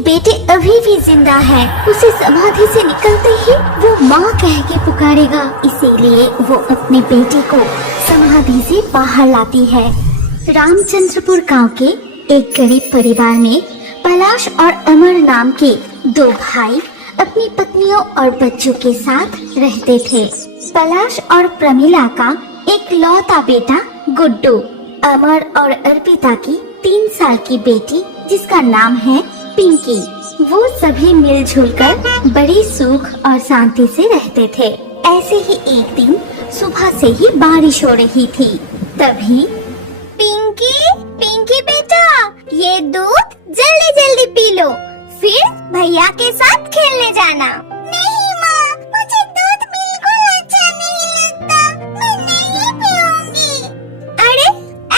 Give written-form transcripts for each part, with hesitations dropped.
बेटे अभी भी जिंदा है, उसे समाधि से निकलते ही वो माँ कह के पुकारेगा। इसीलिए वो अपने बेटे को समाधि से बाहर लाती है। रामचंद्रपुर गांव के एक गरीब परिवार में पलाश और अमर नाम के दो भाई अपनी पत्नियों और बच्चों के साथ रहते थे। पलाश और प्रमिला का एक लौता बेटा गुड्डू, अमर और अर्पिता की 3 साल की बेटी जिसका नाम है पिंकी। वो सभी मिलजुल कर बड़ी सुख और शांति से रहते थे। ऐसे ही एक दिन सुबह से ही बारिश हो रही थी। तभी पिंकी, पिंकी बेटा, ये दूध जल्दी जल्दी पी लो, फिर भैया के साथ खेलने जाना। नहीं माँ, मुझे दूध बिल्कुल अच्छा नहीं लगता, मैं नहीं पीऊंगी। अरे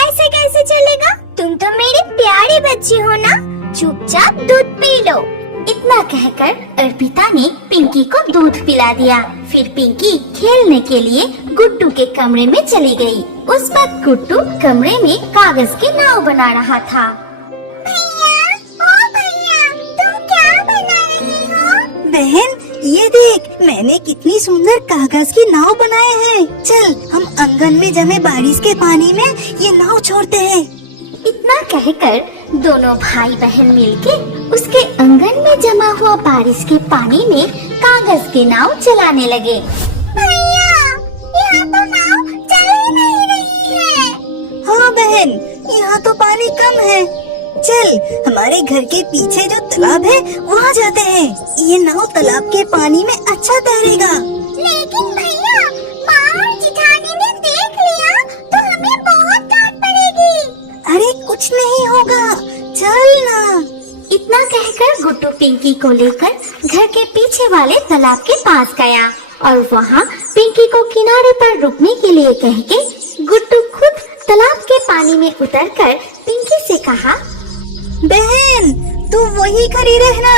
ऐसे कैसे चलेगा? तुम तो मेरी प्यारी बच्ची हो ना, चुपचाप दूध पी लो। इतना कहकर अर्पिता ने पिंकी को दूध पिला दिया। फिर पिंकी खेलने के लिए गुड्डू के कमरे में चली गई। उस वक्त गुड्डू कमरे में कागज की नाव बना रहा था। भैया, ओ भैया, तुम क्या बना रही हो? बहन, ये देख, मैंने कितनी सुंदर कागज की नाव बनाए हैं। चल, हम आंगन में जमे बारिश के पानी में ये नाव छोड़ते हैं। इतना कहकर दोनों भाई बहन मिलके उसके आंगन में जमा हुआ बारिश के पानी में कागज की नाव चलाने लगे। भैया, यहाँ तो नाव चल ही नहीं रही है। हाँ बहन, यहाँ तो पानी कम है। चल, हमारे घर के पीछे जो तालाब है वहाँ जाते हैं। ये नाव तालाब के पानी में अच्छा तैरेगा। लेकिन भैया, माँ और जिठानी ने देख लिया तो हमें बहुत डांट पड़ेगी। अरे कुछ नहीं होगा, चल ना। इतना कहकर गुड्डू पिंकी को लेकर घर के पीछे वाले तालाब के पास गया और वहाँ पिंकी को किनारे पर रुकने के लिए कह के गुड्डू खुद तालाब के पानी में उतरकर पिंकी से कहा, बहन, तू वही खड़ी रहना,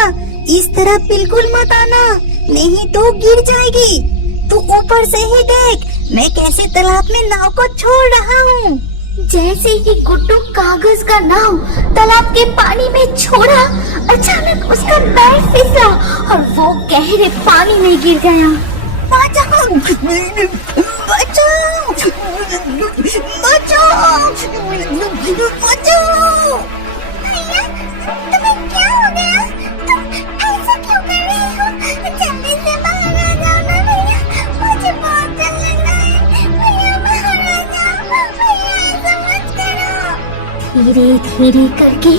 इस तरफ बिल्कुल मत आना, नहीं तो गिर जाएगी। तू ऊपर से ही देख, मैं कैसे तालाब में नाव को छोड़ रहा हूँ। जैसे ही गुड्डू कागज का नाव तालाब के पानी में छोड़ा, अचानक उसका पैर फिसला और वो गहरे पानी में गिर गया। बचाओ, बचाओ, बचाओ, बचाओ। भैया, तुम्हें क्या हो गया? तुम ऐसा क्यों कर रही हो? जल्दी से बाहर आ जाओ ना भैया, मुझे बहुत डर लग रहा है। भैया बाहर आ जाओ, भैया ऐसा मत करो। धीरे धीरे करके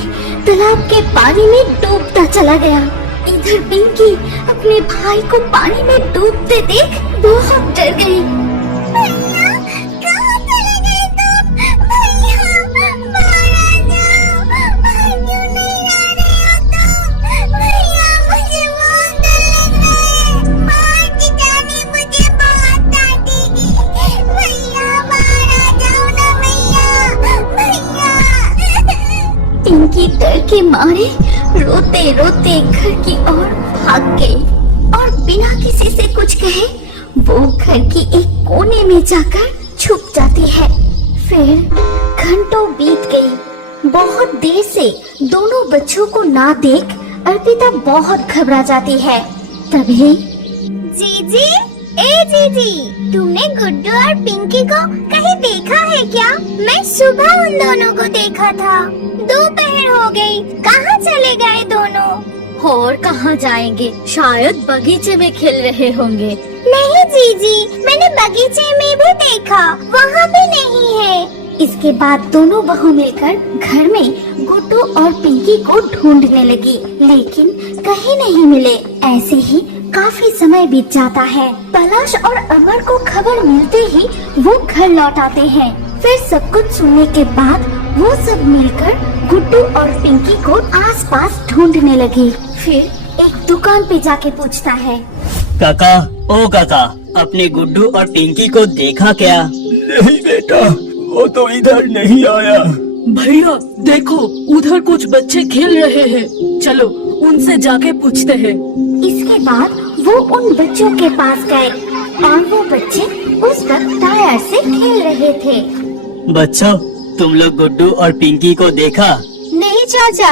तालाब के पानी में डूबता चला गया। इधर पिंकी अपने भाई को पानी में डूबते देख बहुत डर गई। भैया, कहाँ चले गए तुम? भैया, बाहर आ जाओ, बाहर क्यों नहीं आ रहे हो तुम? भैया, मुझे बहुत डर लग रहा है। माँ जिठानी मुझे बहुत डांटेगी। भैया बाहर आ जाओ ना भैया, भैया। पिंकी डर के मारे रोते रोते घर की ओर भाग गई और बिना किसी से कुछ कहे वो घर की एक कोने में जाकर छुप जाती है। फिर घंटों बीत गई। बहुत देर से दोनों बच्चों को ना देख अर्पिता बहुत घबरा जाती है। तभी जीजी, ए जीजी, तुमने गुड्डू और पिंकी को कहीं देखा है क्या? मैं सुबह उन दोनों को देखा था। दोपहर हो गई, कहाँ चले गए दोनों? और कहाँ जाएंगे, शायद बगीचे में खेल रहे होंगे। नहीं जीजी, मैंने बगीचे में भी देखा, वहाँ भी नहीं है। इसके बाद दोनों बहू मिलकर घर में गुड्डू और पिंकी को ढूंढने लगी, लेकिन कहीं नहीं मिले। ऐसे ही काफी समय बीत जाता है। पलाश और अमर को खबर मिलते ही वो घर लौट आते हैं। फिर सब कुछ सुनने के बाद वो सब मिलकर गुड्डू और पिंकी को आसपास ढूंढने लगे। फिर एक दुकान पे जाके पूछता है, काका, ओ काका, अपने गुड्डू और पिंकी को देखा क्या? नहीं बेटा, वो तो इधर नहीं आया। भैया देखो, उधर कुछ बच्चे खेल रहे हैं, चलो उनसे जाके पूछते हैं। इसके बाद वो उन बच्चों के पास गए और वो बच्चे उस वक्त टायर से खेल रहे थे। बच्चों, तुम लोग गुड्डू और पिंकी को देखा? नहीं चाचा,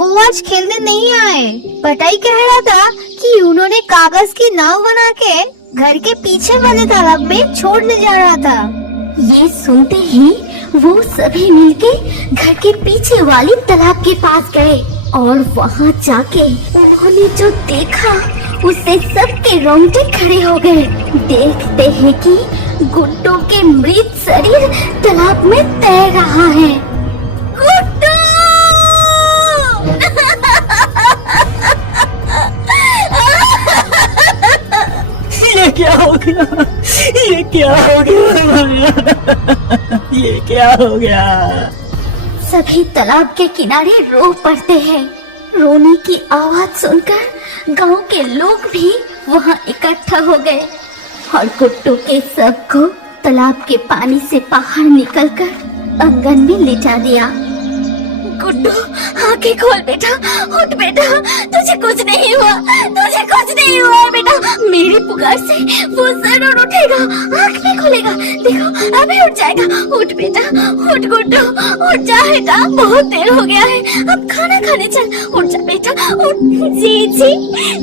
वो आज खेलने नहीं आए। पटाई कह रहा था कि उन्होंने कागज की नाव बना के घर के पीछे वाले तालाब में छोड़ने जा रहा था। ये सुनते ही वो सभी मिलके घर के पीछे वाली तालाब के पास गए और वहाँ जाके उन्होंने जो देखा उससे सबके रोंगटे खड़े हो गए। देखते हैं कि गुड्डू के मृत शरीर तालाब में तैर रहा है। गुड्डू! ये क्या हो गया? ये क्या हो गया? ये क्या हो गया? सभी तालाब के किनारे रो पड़ते हैं। रोने की आवाज सुनकर गांव के लोग भी वहां इकट्ठा हो गए और गुड्डू के शव को तालाब के पानी से बाहर निकलकर आंगन में लिटा दिया। गुड्डू, आंखें खोल बेटा, उठ बेटा, तुझे कुछ नहीं हुआ, तुझे कुछ नहीं हुआ बेटा। मेरी पुकार से वो जरूर उठेगा, आंख भी खोलेगा। देखो अभी उठ जाएगा। उठ बेटा, उठ गुड्डू, उठ जा बेटा, बहुत देर हो गया है, अब खाना खाने चल। उठ जा बेटा, उठ।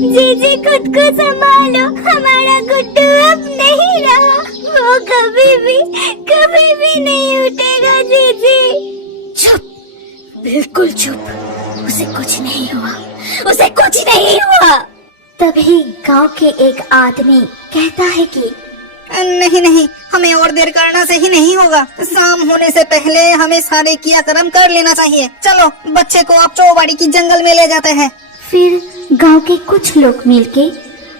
जी खुद को संभालो, हमारा गुड्डू अब नहीं रहा, वो कभी भी नहीं उठेगा। जी चुप, बिल्कुल चुप। उसे कुछ नहीं हुआ, उसे कुछ नहीं हुआ। तभी गांव के एक आदमी कहता है कि नहीं, हमें और देर करना सही नहीं होगा। शाम होने से पहले हमें सारे क्रियाक्रम कर लेना चाहिए। चलो बच्चे को आप चौबाड़ी की जंगल में ले जाते हैं। फिर गांव के कुछ लोग मिलके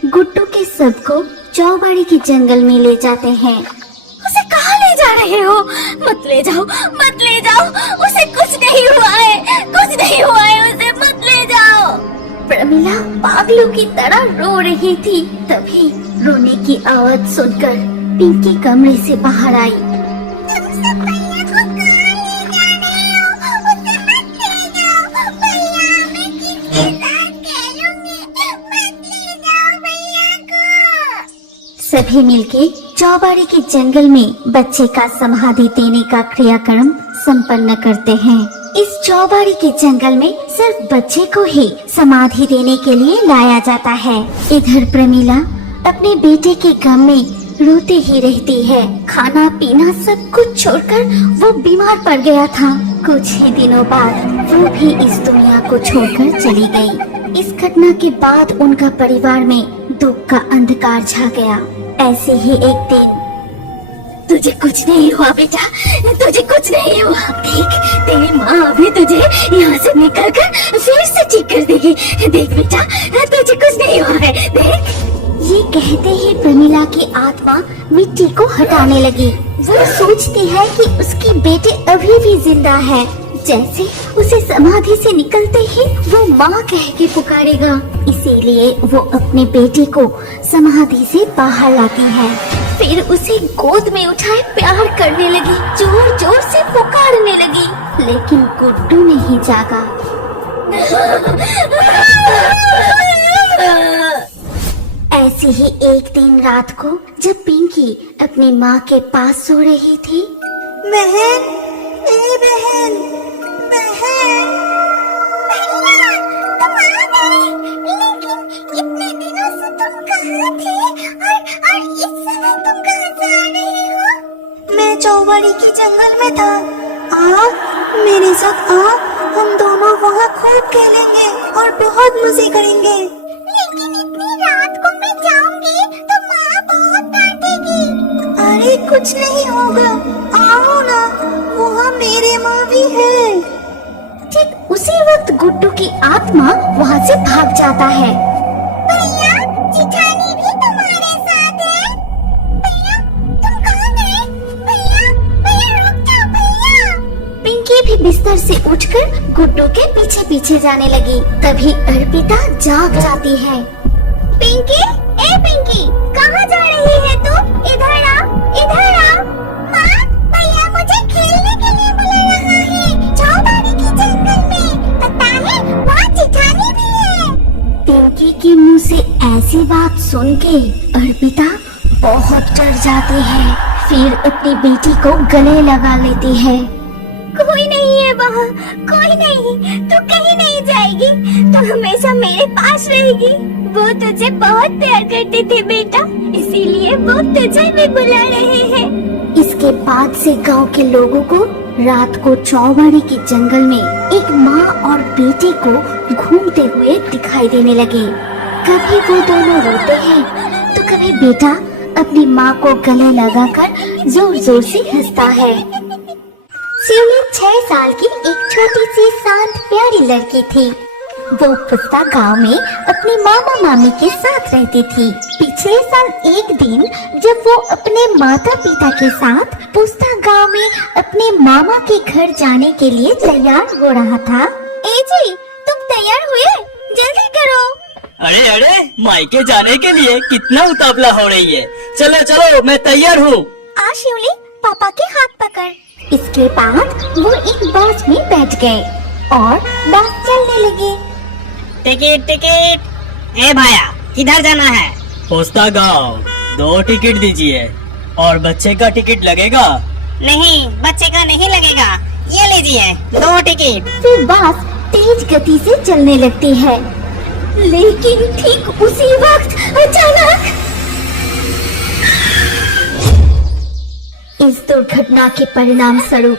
गुड्डू के शव को चौबाड़ी के जंगल में ले जाते हैं। उसे कहाँ ले जा रहे हो? मत ले जाओ, मत ले जाओ, उसे कुछ नहीं हुआ है, कुछ नहीं हुआ है, उसे मत ले जाओ। प्रमिला पागलों की तरह रो रही थी। तभी रोने की आवाज सुनकर पिंकी कमरे से बाहर आई। तुम सब भैया को कहाँ ले जा रहे हो? उसे मत ले जाओ भैया, मैं किसके साथ खेलूंगी, मत ले जाओ भैया को। सभी मिलके चौबाड़ी के जंगल में बच्चे का समाधि देने का क्रियाक्रम संपन्न करते हैं। इस चौबाड़ी के जंगल में सिर्फ बच्चे को ही समाधि देने के लिए लाया जाता है। इधर प्रमिला अपने बेटे के गम में रोती ही रहती है। खाना पीना सब कुछ छोड़कर वो बीमार पड़ गया था। कुछ ही दिनों बाद वो भी इस दुनिया को छोड़कर चली गई। इस घटना के बाद उनका परिवार में दुख का अंधकार छा गया। ऐसे ही एक दिन, तुझे कुछ नहीं हुआ बेटा, तुझे कुछ नहीं हुआ। देख, तेरी माँ अभी तुझे यहाँ से निकल कर फिर से ठीक कर देगी। देख बेटा, तुझे कुछ नहीं हुआ है, देख। ये कहते ही प्रमिला की आत्मा मिट्टी को हटाने लगी। वो सोचती है कि उसकी बेटे अभी भी जिंदा है। जैसे उसे समाधि से निकलते ही वो माँ कह के पुकारेगा। इसीलिए वो अपने बेटे को समाधि से बाहर लाती है। फिर उसे गोद में उठाए प्यार करने लगी, जोर जोर से पुकारने लगी। लेकिन गुड्डू नहीं जागा। ऐसे ही एक दिन रात को जब पिंकी अपनी माँ के पास सो रही थी। बहन, ए बहन, बहन, भैया, तुम आ गए, लेकिन इतने दिनों से तुम कहाँ थे और इस समय तुम कहाँ से आ रहे हो? मैं चौबाड़ी की जंगल में था। आओ मेरे साथ, आओ, हम दोनों वहाँ खूब खेलेंगे और बहुत मजे करेंगे। लेकिन इतनी रात को मैं जाऊंगी तो माँ बहुत डांटेगी। अरे कुछ नहीं होगा, आओ ना, वहाँ मेरे माँ भी है। ठीक उसी वक्त गुड्डू की आत्मा वहाँ से भाग जाता है। भैया, जिठानी भी तुम्हारे साथ है? भैया, तुम कहाँ गए? भैया, रुक जाओ भैया। पिंकी भी बिस्तर से उठकर गुड्डू के पीछे पीछे जाने लगी। तभी अर्पिता जाग जाती है। पिंकी, ए पिंकी, कहाँ जा रही है तू? इधर आ, इधर आ। माँ, भैया मुझे खेलने के लिए बुला रहा है, चौबाड़ी की जंगल में। पता है, वहाँ जिठानी भी है। पिंकी के मुंह से ऐसी बात सुन के अर्पिता बहुत डर जाती है। फिर अपनी बेटी को गले लगा लेती है। कोई नहीं है वहाँ कोई नहीं, तू कहीं नहीं जाएगी, तू हमेशा मेरे पास रहेगी। वो तुझे बहुत प्यार करते थे बेटा, इसीलिए वो तुझे भी बुला रहे हैं। इसके बाद से गांव के लोगों को रात को चौबाड़ी के जंगल में एक माँ और बेटे को घूमते हुए दिखाई देने लगे। कभी वो दोनों रोते हैं तो कभी बेटा अपनी माँ को गले लगाकर जोर जोर से हंसता है। शिवली 6 साल की एक छोटी सी शांत प्यारी लड़की थी। वो पुस्ता गांव में अपनी मामा मामी के साथ रहती थी। पिछले साल एक दिन जब वो अपने माता पिता के साथ पुस्ता गांव में अपने मामा के घर जाने के लिए तैयार हो रहा था। ए जी, तुम तैयार हुए? जल्दी करो। अरे अरे, मायके जाने के लिए कितना उतावला हो रही है। चलो चलो, मैं तैयार हूँ। आ शिवली, पापा के हाथ पकड़। इसके बाद वो एक बस में बैठ गए और बस चलने लगे। Ticket ticket. ए भाया, किधर जाना है? पोस्ता गाँव। 2 टिकट दीजिए। और बच्चे का टिकट लगेगा? नहीं, बच्चे का नहीं लगेगा। ये लीजिए 2 टिकट। फिर बस तेज गति से चलने लगती है, लेकिन ठीक उसी वक्त अचानक इस दुर्घटना के परिणाम स्वरूप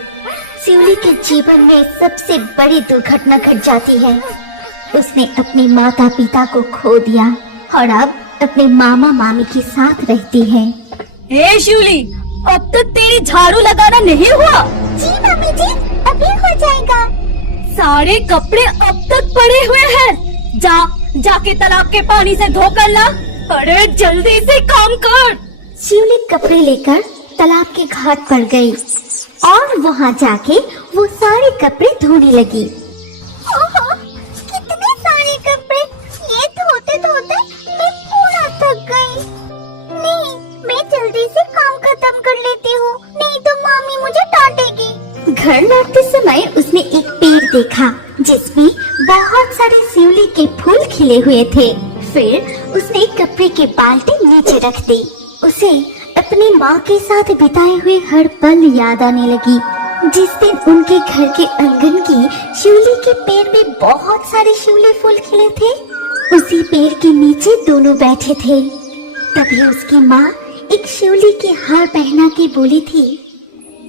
शिवली के जीवन में सबसे बड़ी दुर्घटना घट जाती है। उसने अपने माता पिता को खो दिया और अब अपने मामा मामी के साथ रहती है। ए शिवली, अब तक तेरी झाड़ू लगाना नहीं हुआ? जी मम्मी जी, अभी हो जाएगा। सारे कपड़े अब तक पड़े हुए हैं। जाके तालाब के पानी से धो कर ला। अरे जल्दी से काम कर। शिवली कपड़े लेकर तालाब के घाट पर गई और वहाँ जाके वो सारे कपड़े धोने लगी। ओहो, कितने सारे कपड़े! ये धोते धोते मैं पूरा थक गई। नहीं, मैं जल्दी से काम खत्म कर लेती हूँ, नहीं तो मामी मुझे डांटेगी। घर लौटते समय उसने एक पेड़ देखा जिसमें बहुत सारे शिवली के फूल खिले हुए थे। फिर उसने कपड़े के बाल्टी नीचे रख दी। उसे अपनी माँ के साथ बिताए हुए हर पल याद आने लगी। जिस दिन उनके घर के आंगन की शिवली के पेड़ में बहुत सारे शिवली फूल खिले थे, उसी पेड़ के नीचे दोनों बैठे थे। तभी उसकी माँ एक शिवली के हार पहना के बोली थी,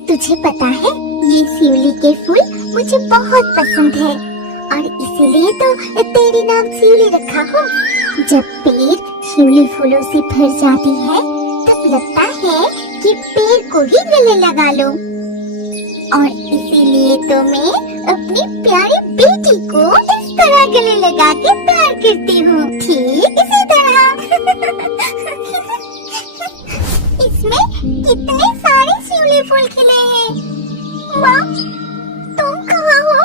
तुझे पता है, ये शिवली के फूल मुझे बहुत पसंद है और इसीलिए तो तेरी नाम शिवली रखा हूँ। जब पेड़ शिवली फूलों से भर जाती है तब लगता है कि पेड़ को ही गले लगा लो, और इसीलिए तो मैं अपनी प्यारी बेटी को इस तरह गले लगा के प्यार करती हूँ, ठीक इसी तरह। इसमें कितने सारे शिवली फूल खिले हैं। माँ, तुम कहाँ हो?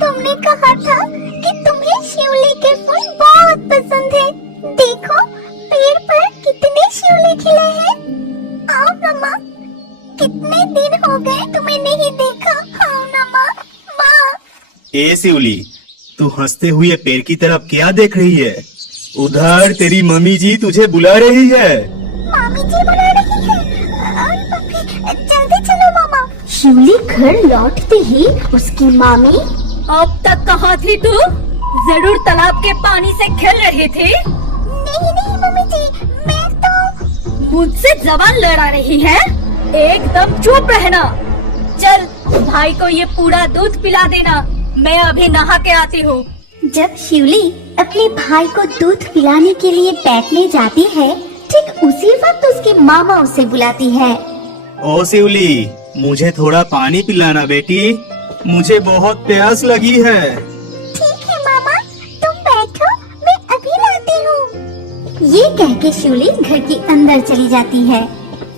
तुमने कहा था कि तुम्हें शिवली के फूल बहुत पसंद है। देखो, पेड़ पर कितने शिवली खिले हैं। आओ ना माँ, कितने दिन हो गए तुम्हें नहीं देखा। आओ ना माँ। माँ। ए शिवली, तू हंसते हुए पेड़ की तरफ क्या देख रही है? उधर तेरी मम्मी जी तुझे बुला रही है। मामी जी बुला रही है। अरे बाप रे, जल्दी चलो मामा। शिवली घर लौटते ही उसकी मामी, अब तक कहाँ थी तू? जरूर तालाब के पानी से खेल रही थी। नहीं नहीं मम्मी जी, मैं तो। मुझसे जबान लड़ा रही है? एकदम चुप रहना। चल, भाई को ये पूरा दूध पिला देना, मैं अभी नहा के आती हूँ। जब शिवली अपने भाई को दूध पिलाने के लिए बैठने जाती है, ठीक उसी वक्त उसकी मामा उसे बुलाती है। ओ शिवली, मुझे थोड़ा पानी पिलाना बेटी, मुझे बहुत प्यास लगी है। ठीक है मामा, तुम बैठो, मैं अभी लाती हूँ। ये कह के शिवली घर के अंदर चली जाती है।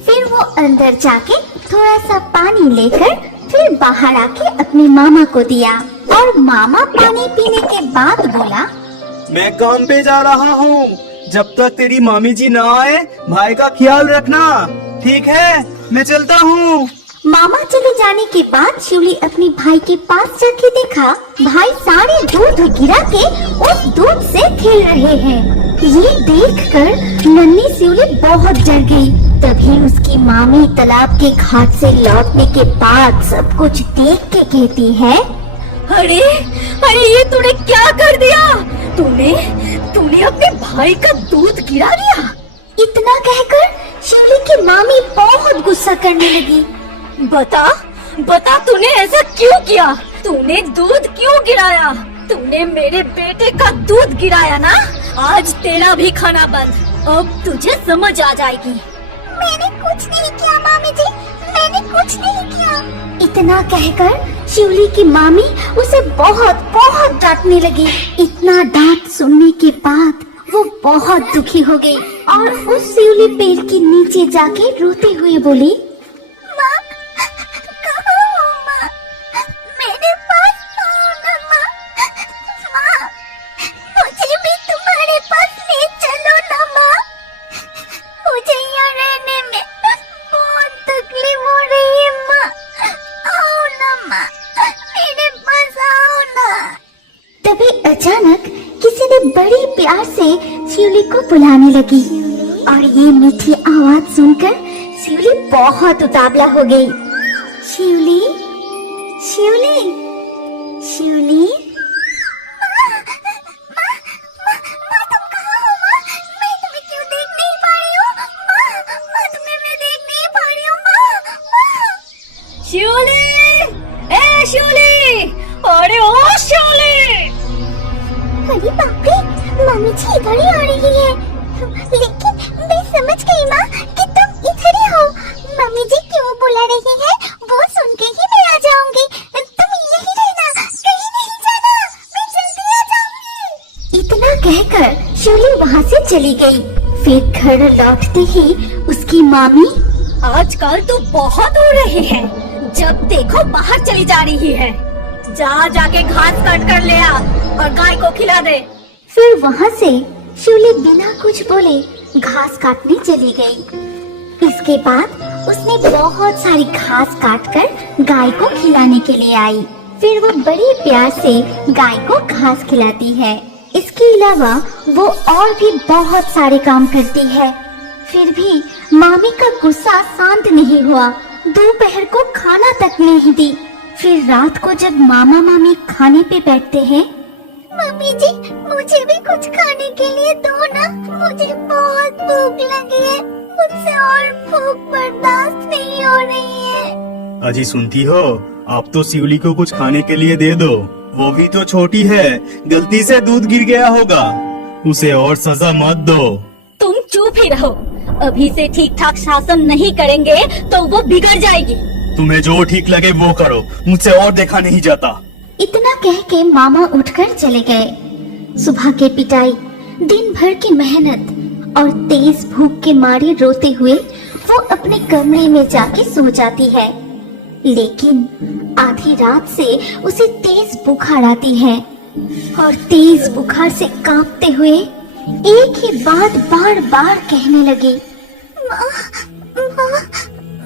फिर वो अंदर जाके थोड़ा सा पानी लेकर फिर बाहर आके अपने मामा को दिया और मामा पानी पीने के बाद बोला, मैं काम पे जा रहा हूँ, जब तक तेरी मामी जी न आए भाई का ख्याल रखना, ठीक है? मैं चलता हूँ। मामा चले जाने के बाद शिवली अपने भाई के पास जाके देखा भाई सारे दूध गिरा के उस दूध से खेल रहे हैं। ये देखकर नन्ही शिवली बहुत डर गई तभी उसकी मामी तालाब के घाट से लौटने के बाद सब कुछ देख के कहती है, अरे अरे ये तूने क्या कर दिया? तूने अपने भाई का दूध गिरा दिया। इतना कहकर शिवली की मामी बहुत गुस्सा करने लगी। बता तूने ऐसा क्यों किया? तूने दूध क्यों गिराया? तूने मेरे बेटे का दूध गिराया ना? आज तेरा भी खाना बंद। अब तुझे समझ आ जाएगी। मैंने कुछ नहीं किया मामी जी, मैंने कुछ नहीं किया। इतना कहकर शिवली की मामी उसे बहुत बहुत डांटने लगी। इतना डांट सुनने के बाद वो बहुत दुखी हो गई और उस शिवली पेड़ के नीचे जाके रोते हुए बोली, माँ, कहाँ हो माँ? मेरे पास आओ ना माँ। माँ, मुझे भी तुम्हारे पास ले चलो ना माँ। मुझे यहाँ रहने में बहुत तकलीफ हो रही है माँ। आओ ना माँ, मेरे पास आओ ना। तभी अचानक किसी ने बड़ी प्यार से शिवली को बुलाने लगी और ये मीठी आवाज सुनकर शिवली बहुत उतावला हो गई। शिवली, शिवली, शिवली, तुम कहाँ हो माँ? मैं तुम्हें क्यों देख नहीं पा रही हूँ? माँ, तुम्हें मैं देख नहीं पा रही हूँ माँ। शिवली, ए शिवली, अरे ओ शिवली। अरे बाप रे, मम्मी जी इधर ही आ रही है। लेकिन मैं समझ गई माँ कि तुम इधर ही हो। मम्मी जी क्यों बुला रही है वो सुन के ही मैं आ जाऊंगी। तुम यही रहना, कहीं नहीं जाना, मैं जल्दी आ जाऊंगी। इतना कहकर शिवली वहाँ से चली गई। फिर घर लौटते ही उसकी मामी, आजकल तो बहुत हो रहे हैं। जब देखो बाहर चली जा रही है। जाके घास काट कर ले आ और गाय को खिला दे। फिर वहाँ से शिवली बिना कुछ बोले घास काटने चली गई। इसके बाद उसने बहुत सारी घास काटकर गाय को खिलाने के लिए आई। फिर वो बड़ी प्यार से गाय को घास खिलाती है। इसके अलावा वो और भी बहुत सारे काम करती है। फिर भी मामी का गुस्सा शांत नहीं हुआ। दोपहर को खाना तक नहीं दी। फिर रात को जब मामा मामी खाने पे बैठते हैं, मम्मी जी मुझे भी कुछ खाने के लिए दो ना, मुझे बहुत भूख लगी है। मुझसे और भूख बर्दाश्त नहीं हो रही है। अजी सुनती हो, आप तो शिवली को कुछ खाने के लिए दे दो। वो भी तो छोटी है, गलती से दूध गिर गया होगा। उसे और सजा मत दो। तुम चुप ही रहो। अभी से ठीक ठाक शासन नहीं करेंगे तो वो बिगड़ जाएगी। तुम्हें जो ठीक लगे वो करो, मुझसे और देखा नहीं जाता। इतना कह के मामा उठकर चले गए। सुबह के पिटाई, दिन भर की मेहनत और तेज भूख के मारे रोते हुए वो अपने कमरे में जाके सो जाती है। लेकिन आधी रात से उसे तेज बुखार आती है और तेज बुखार से कांपते हुए एक ही बात बार बार कहने लगी, माँ, माँ,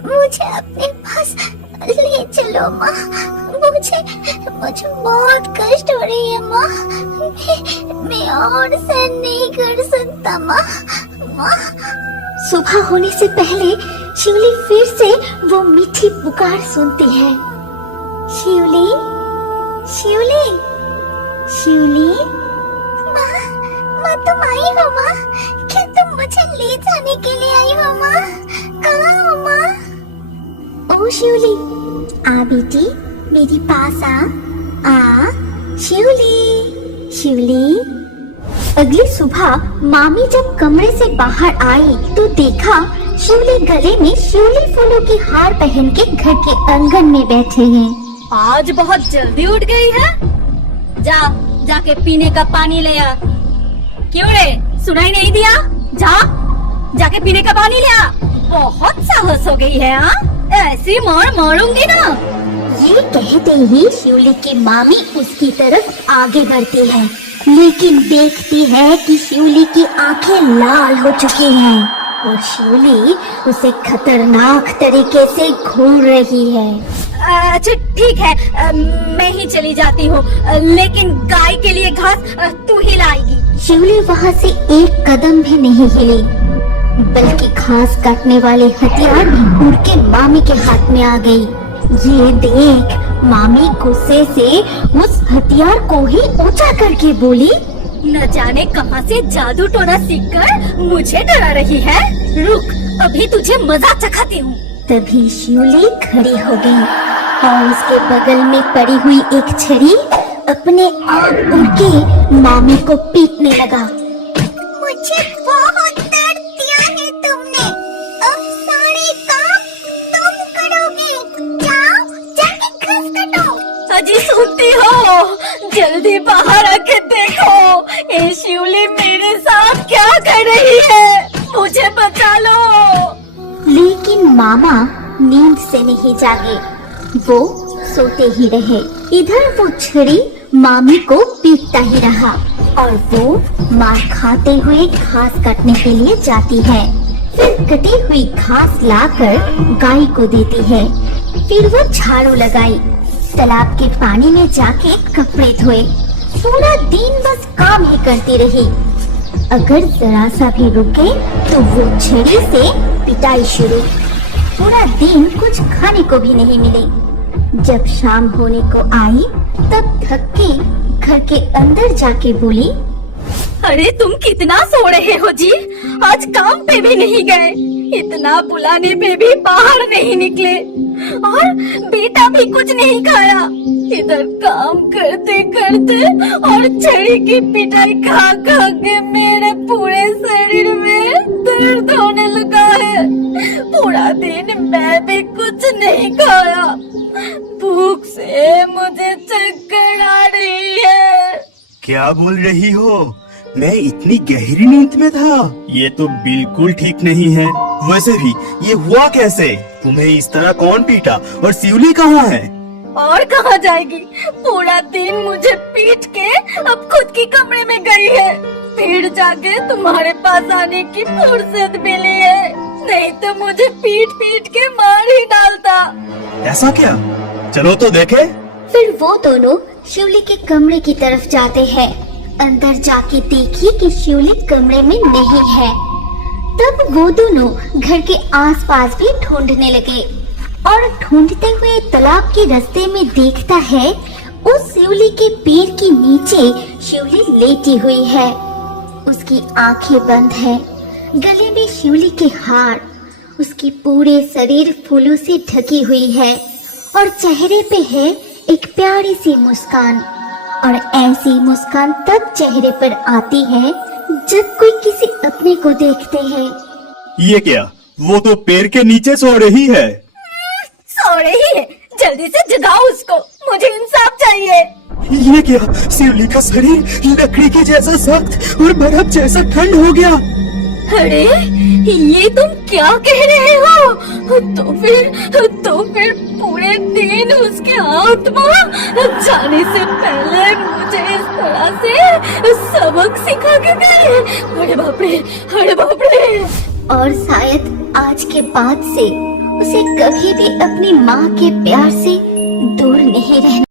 मुझे अपने पास ले चलो माँ। मुझे बहुत कष्ट हो रही है माँ। मैं और सहन नहीं कर सकता माँ। सुबह होने से पहले शिवली फिर से वो मीठी पुकार सुनती है, शिवली, शिवली, शिवली। माँ तुम आई हो माँ? क्या तुम मुझे ले जाने के लिए आई हो माँ? कहाँ हो माँ? ओ शिवली, आ बेटी मेरे पास आ शिवली, शिवली। अगली सुबह मामी जब कमरे से बाहर आई तो देखा शिवली गले में शिवली फूलों की हार पहन के घर के आंगन में बैठे हैं। आज बहुत जल्दी उठ गई है। जाके पीने का पानी ले आ। क्यों रे, सुनाई नहीं दिया? जाके पीने का पानी ले आ। बहुत साहस हो गई है। ऐसी मारूंगी ना। ये कहते ही शिवली की मामी उसकी तरफ आगे बढ़ती है, लेकिन देखती है कि शिवली की आंखें लाल हो चुकी हैं और शिवली उसे खतरनाक तरीके से घूर रही है। अच्छा ठीक है, मैं ही चली जाती हूँ, लेकिन गाय के लिए घास तू ही लाएगी। शिवली वहाँ से एक कदम भी नहीं हिली। बल्कि घास काटने वाले हथियार उनके मामी के हाथ में आ गई। ये देख मामी गुस्से से उस हथियार को ही ऊंचा करके बोली, न जाने कहां से जादू टोना सीखकर मुझे डरा रही है। रुक, अभी तुझे मजा चखाती हूँ। तभी शिवली खड़ी हो गई और उसके बगल में पड़ी हुई एक छड़ी अपने आप उड़ के मामी को पीटने लगा। मुझे बहुत दर्द दिया है तुमने, अब सारे काम तुम करोगे। जाओ जाके घास काटो। अजी सुनती हो? जल्दी बाहर आके देखो, ये शिवली मेरे साथ क्या कर रही है। मुझे बचा लो। लेकिन मामा नींद से नहीं जागे, वो सोते ही रहे। इधर वो छड़ी मामी को पीटता ही रहा और वो मार खाते हुए घास काटने के लिए जाती है। फिर कटी हुई घास लाकर गाय को देती है। फिर वो झाड़ू लगाई, तालाब के पानी में जाके कपड़े धोए। पूरा दिन बस काम ही करती रही। अगर जरा सा भी रुके तो वो छड़ी से पिटाई शुरू। पूरा दिन कुछ खाने को भी नहीं मिले। जब शाम होने को आई तब थक के घर के अंदर जाके बोली, अरे तुम कितना सो रहे हो जी? आज काम पे भी नहीं गए, इतना बुलाने पे भी बाहर नहीं निकले और बेटा भी कुछ नहीं खाया। इधर काम करते करते और छड़ी की पिटाई खा खा के मेरे पूरे शरीर में दर्द होने लगा है। पूरा दिन मैं भी कुछ नहीं खाया, भूख से मुझे चक्कर आ रही है। क्या बोल रही हो? मैं इतनी गहरी नींद में था। ये तो बिल्कुल ठीक नहीं है। वैसे भी ये हुआ कैसे? तुम्हें इस तरह कौन पीटा और शिवली कहाँ है? और कहाँ जाएगी? पूरा दिन मुझे पीट के अब खुद की कमरे में गई है। फिर जाके तुम्हारे पास आने की फुर्सत मिली है, नहीं तो मुझे पीट पीट के मार ही डालता। ऐसा क्या? चलो तो देखे। फिर वो दोनों शिवली के कमरे की तरफ जाते हैं। अंदर जाके देखी कि शिवली कमरे में नहीं है। तब वो दोनों घर के आसपास भी ढूंढने लगे और ढूंढते हुए तालाब के रास्ते में देखता है उस शिवली के पैर के नीचे शिवली लेटी हुई है। उसकी आंखें बंद है, गले में शिवली के हार, उसकी पूरे शरीर फूलों से ढकी हुई है और चेहरे पे है एक प्यारी सी मुस्कान। और ऐसी मुस्कान तब चेहरे पर आती है जब कोई किसी अपने को देखते हैं। ये क्या? वो तो पैर के नीचे सो रही है। सो रही है? जल्दी से जगाओ उसको, मुझे इंसाफ चाहिए। ये क्या? शिवली का शरीर लकड़ी के जैसा सख्त और बर्फ जैसा ठंड हो गया। अरे ये तुम क्या कह रहे हो? तो फिर पूरे दिन उसकी आत्मा जाने से पहले मुझे इस तरह से सबक सिखा के गए। अरे बाप रे, अरे बाप रे। और शायद आज के बाद से उसे कभी भी अपनी माँ के प्यार से दूर नहीं रहना।